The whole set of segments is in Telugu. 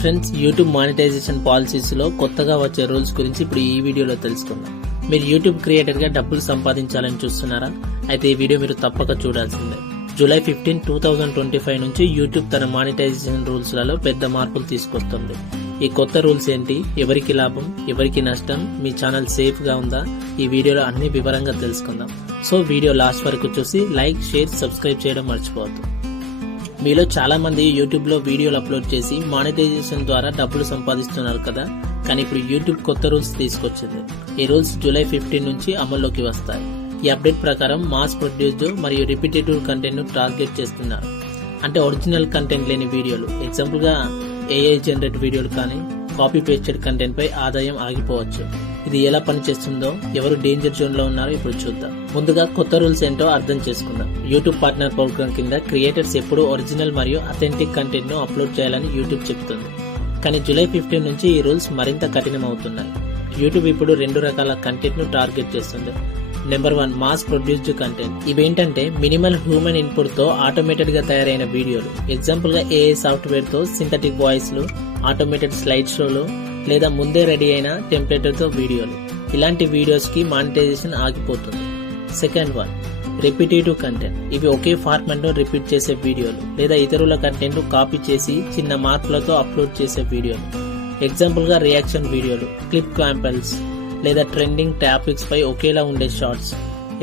ఫ్రెండ్స్, యూట్యూబ్ మానిటైజేషన్ పాలసీస్ లో కొత్తగా వచ్చే రూల్స్ గురించి ఇప్పుడు ఈ వీడియోలో తెలుసుకుందాం. మీరు యూట్యూబ్ క్రియేటర్ గా డబ్బులు సంపాదించాలని చూస్తున్నారా? అయితే ఈ వీడియో మీరు తప్పక చూడాల్సిందే. జూలై 15, 2025 నుంచి యూట్యూబ్ తన మానిటైజేషన్ రూల్స్ లలో పెద్ద మార్పులు తీసుకొస్తుంది. ఈ కొత్త రూల్స్ ఏంటి, ఎవరికి లాభం, ఎవరికి నష్టం, మీ ఛానల్ సేఫ్ గా ఉందా, ఈ వీడియోలో అన్ని వివరంగా తెలుసుకుందాం. సో వీడియో లాస్ట్ వరకు చూసి లైక్, షేర్, సబ్స్క్రైబ్ చేయడం మర్చిపోవద్దు. మీలో చాలా మంది యూట్యూబ్ లో వీడియోలు అప్లోడ్ చేసి మానిటైజేషన్ ద్వారా డబ్బులు సంపాదిస్తున్నారు కదా. కానీ ఇప్పుడు యూట్యూబ్ కొత్త రూల్స్ తీసుకొచ్చింది. ఈ రూల్స్ జూలై 15 నుంచి అమల్లోకి వస్తాయి. ఈ అప్డేట్ ప్రకారం మాస్ ప్రొడ్యూస్డ్ మరియు రిపీటేటివ్ కంటెంట్ ను టార్గెట్ చేస్తున్నారు. అంటే ఒరిజినల్ కంటెంట్ లేని వీడియోలు, ఎగ్జాంపుల్ గా ఏఐ జనరేట్ వీడియోలు కానీ కాపీ పేస్టెడ్ కంటెంట్ పై ఆదాయం ఆగిపోవచ్చు. ఇది ఎలా పనిచేస్తుందో, ఎవరు డేంజర్ జోన్ లో ఉన్నారో ఇప్పుడు చూద్దాం. ముందుగా కొత్త రూల్స్ ఏంటో అర్థం చేసుకుందాం. యూట్యూబ్ పార్ట్నర్ ప్రోగ్రామ్ కింద క్రియేటర్స్ ఎప్పుడు ఒరిజినల్ మరియు అథెంటిక్ కంటెంట్ ను అప్లోడ్ చేయాలని యూట్యూబ్ చెప్తుంది. కానీ జూలై 15 నుంచి ఈ రూల్స్ మరింత కఠినం అవుతున్నాయి. యూట్యూబ్ ఇప్పుడు 2 రకాల కంటెంట్ ను టార్గెట్ చేస్తుంది. Number 1, mass produced content. ఇవేంటంటే మినిమల్ హ్యూమన్ ఇన్పుట్ తో ఆటోమేటెడ్ గా తయారైన వీడియోలు, ఎగ్జాంపుల్ గా ఏఐ సాఫ్ట్వేర్ తో సింథటిక్ వాయిస్లు, ఆటోమేటెడ్ స్లైడ్ షోలు లేదా ముందే రెడీ అయిన టెంప్లెట్ తో వీడియోలు. ఇలాంటి వీడియోస్ కి మానిటైజేషన్ ఆగిపోతుంది. Second 1, repetitive content. ఇవి ఒకే ఫార్మాట్ ను రిపీట్ చేసే వీడియోలు లేదా ఇతరుల కంటెంట్ ను కాపీ చేసి చిన్న మార్పులతో అప్లోడ్ చేసే వీడియోలు, ఎగ్జాంపుల్ గా రియాక్షన్ వీడియోలు, క్లిప్ క్యాంపెల్స్ లేదా ట్రెండింగ్ టాపిక్స్ పై ఒకేలా ఉండే షార్ట్స్.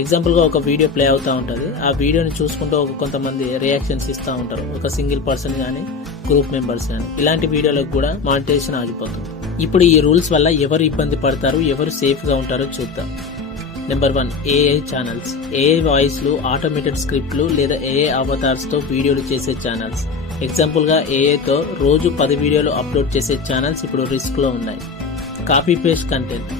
ఎగ్జాంపుల్ గా ఒక వీడియో ప్లే అవుతా ఉంటది, ఆ వీడియోని చూసుకుంటూ కొంతమంది రియాక్షన్స్ ఇస్తా ఉంటారు, ఒక సింగిల్ పర్సన్ గానీ గ్రూప్ మెంబర్స్ గానీ. ఇలాంటి వీడియోలకు కూడా మానిటైజేషన్ ఆగిపోతుంది. ఇప్పుడు ఈ రూల్స్ వల్ల ఎవరు ఇబ్బంది పడతారు, ఎవరు సేఫ్ గా ఉంటారో చూద్దాం. Number 1, AI channels. ఏఐ వాయిస్లు, ఆటోమేటెడ్ స్క్రిప్ట్లు లేదా ఏఐ అవతార్స్ తో వీడియోలు చేసే ఛానల్స్, ఎగ్జాంపుల్ గా ఏఐ తో రోజు 10 వీడియోలు అప్లోడ్ చేసే ఛానల్స్ ఇప్పుడు రిస్క్ లో ఉన్నాయి. Copy paste content.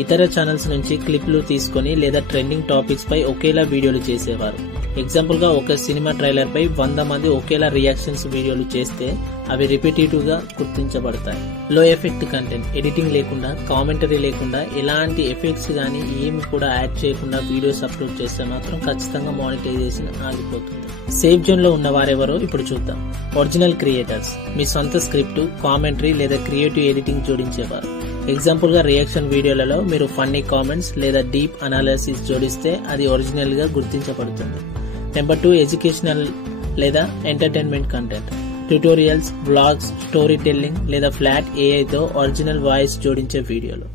ఇతర ఛానల్స్ నుంచి క్లిప్లు తీసుకొని లేదా ట్రెండింగ్ టాపిక్స్ పై ఒకేలా వీడియోలు చేసేవారు. ఎగ్జాంపుల్ గా ఒక సినిమా ట్రైలర్ పై 100 మంది ఒకేలా రియాక్షన్స్ వీడియోలు చేస్తే అవి రిపీటేటివ్ గా గుర్తించబడతాయి. లో ఎఫెక్ట్ కంటెంట్. ఎడిటింగ్ లేకుండా, కామెంటరీ లేకుండా, ఎలాంటి ఎఫెక్ట్స్ గానీ ఏమి కూడా యాడ్ చేయకుండా వీడియోస్ అప్లోడ్ చేస్తే మాత్రం ఖచ్చితంగా మానిటైజేషన్ ఆగిపోతుంది. సేఫ్ జోన్ లో ఉన్న వారెవరో ఇప్పుడు చూద్దాం. Original creators. మీ సొంత స్క్రిప్ట్, కామెంటరీ లేదా క్రియేటివ్ ఎడిటింగ్ జోడించేవారు. ఎగ్జాంపుల్ గా రియాక్షన్ వీడియోలలో మీరు ఫన్నీ కామెంట్స్ లేదా డీప్ అనాలిసిస్ జోడిస్తే అది ఒరిజినల్ గా గుర్తించబడుతుంది. నెంబర్ 2, ఎడ్యుకేషనల్ లేదా entertainment content. Tutorials, vlogs, storytelling లేదా ఫ్లాట్ ఏఐ తో ఒరిజినల్ వాయిస్ జోడించే వీడియోలు.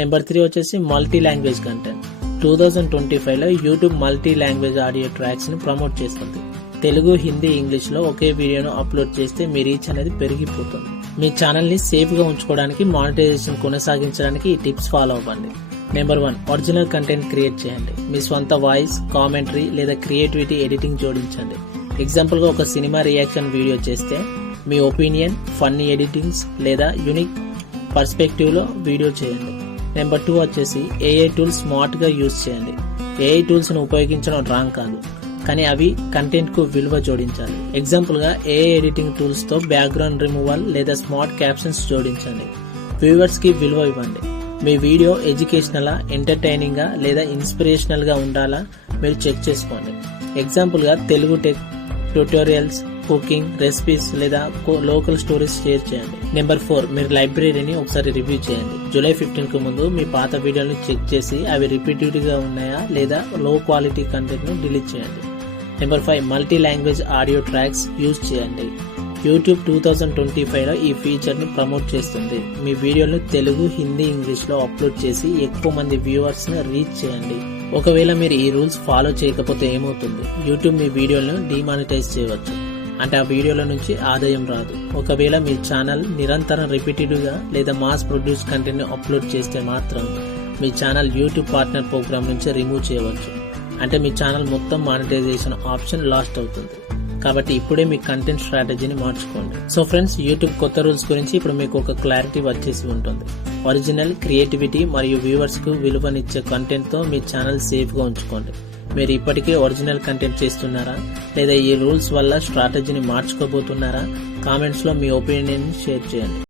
నెంబర్ 3 వచ్చేసి మల్టీ లాంగ్వేజ్ కంటెంట్. 2025 లో YouTube multi language audio tracks ని ప్రమోట్ చేస్తుంది. తెలుగు, హిందీ, ఇంగ్లీష్ లో ఒకే వీడియోను అప్లోడ్ చేస్తే మీ రీచ్ అనేది పెరిగిపోతుంది. మీ ఛానల్ ని సేఫ్ గా ఉంచుకోవడానికి, మానిటైజేషన్ కొనసాగించడానికి ఈ టిప్స్ ఫాలో అవ్వండి. నెంబర్ 1, ఒరిజినల్ కంటెంట్ క్రియేట్ చేయండి. మీ స్వంత వాయిస్, కామెంటరీ లేదా క్రియేటివిటీ ఎడిటింగ్ జోడించండి. ఎగ్జాంపుల్ గా ఒక సినిమా రియాక్షన్ వీడియో చేస్తే మీ ఒపీనియన్, ఫన్నీ ఎడిటింగ్స్ లేదా యూనిక్ పర్స్పెక్టివ్ లో వీడియో చేయండి. నెంబర్ 2 వచ్చేసి ఏఐ టూల్స్ స్మార్ట్ గా యూజ్ చేయండి. ఏఐ టూల్స్ ను ఉపయోగించడం రాంగ్ కాదు, కానీ అవి కంటెంట్ కు విలువ జోడించాలి. ఎగ్జాంపుల్ గా ఏఐ ఎడిటింగ్ టూల్స్ తో బ్యాక్గ్రౌండ్ రిమూవల్ లేదా స్మార్ట్ క్యాప్షన్స్ జోడించండి. వ్యూవర్స్ కి విలువ ఇవ్వండి. మీ వీడియో ఎడ్యుకేషనల్, ఎంటర్టైనింగ్ గా లేదా ఇన్స్పిరేషనల్ గా ఉండాలా మీరు చెక్ చేసుకోండి. ఎగ్జాంపుల్ గా Telugu tech tutorials, cooking, recipes లేదా లోకల్ స్టోరీస్ షేర్ చేయండి. నెంబర్ 4, మీరు లైబ్రరీని ఒకసారి రివ్యూ చేయండి. జూలై 15 కు ముందు మీ పాత వీడియోలను చెక్ చేసి అవి రిపీటెడ్ గా ఉన్నాయా లేదా లో క్వాలిటీ కంటెంట్ ను డిలీట్ చేయండి. Number 5, multi language audio tracks use చేయండి. యూట్యూబ్ 2025 లో ఈ ఫీచర్ ని ప్రమోట్ చేస్తుంది. మీ వీడియోలను తెలుగు, హిందీ, ఇంగ్లీష్ లో అప్లోడ్ చేసి ఎక్కువ మంది వ్యూవర్స్ ని రీచ్ చేయండి. ఒకవేళ మీరు ఈ రూల్స్ ఫాలో చేయకపోతే ఏమవుతుంది? యూట్యూబ్ మీ వీడియోలను డిమానిటైజ్ చేయవచ్చు. అంటే ఆ వీడియోల నుంచి ఆదాయం రాదు. ఒకవేళ మీ ఛానల్ నిరంతరం రిపీటెడ్ గా లేదా మాస్ ప్రొడ్యూస్ కంటెంట్ ని అప్లోడ్ చేస్తే మాత్రం మీ ఛానల్ యూట్యూబ్ పార్ట్నర్ ప్రోగ్రామ్ నుంచి రిమూవ్ చేయవచ్చు. అంటే మీ ఛానల్ మొత్తం మానిటైజేషన్ ఆప్షన్ లాస్ట్ అవుతుంది. కాబట్టి ఇప్పుడే మీ కంటెంట్ స్ట్రాటజీని మార్చుకోండి. సో ఫ్రెండ్స్, యూట్యూబ్ కొత్త రూల్స్ గురించి ఇప్పుడు మీకు ఒక క్లారిటీ వచ్చేసి ఉంటుంది. ఒరిజినల్, క్రియేటివిటీ మరియు వ్యూవర్స్ కు విలువనిచ్చే కంటెంట్ తో మీ ఛానల్ సేఫ్ గా ఉంచుకోండి. మీరు ఇప్పటికే ఒరిజినల్ కంటెంట్ చేస్తున్నారా లేదా ఈ రూల్స్ వల్ల స్ట్రాటజీని మార్చుకోబోతున్నారా? కామెంట్స్ లో మీ ఒపీనియన్ షేర్ చేయండి.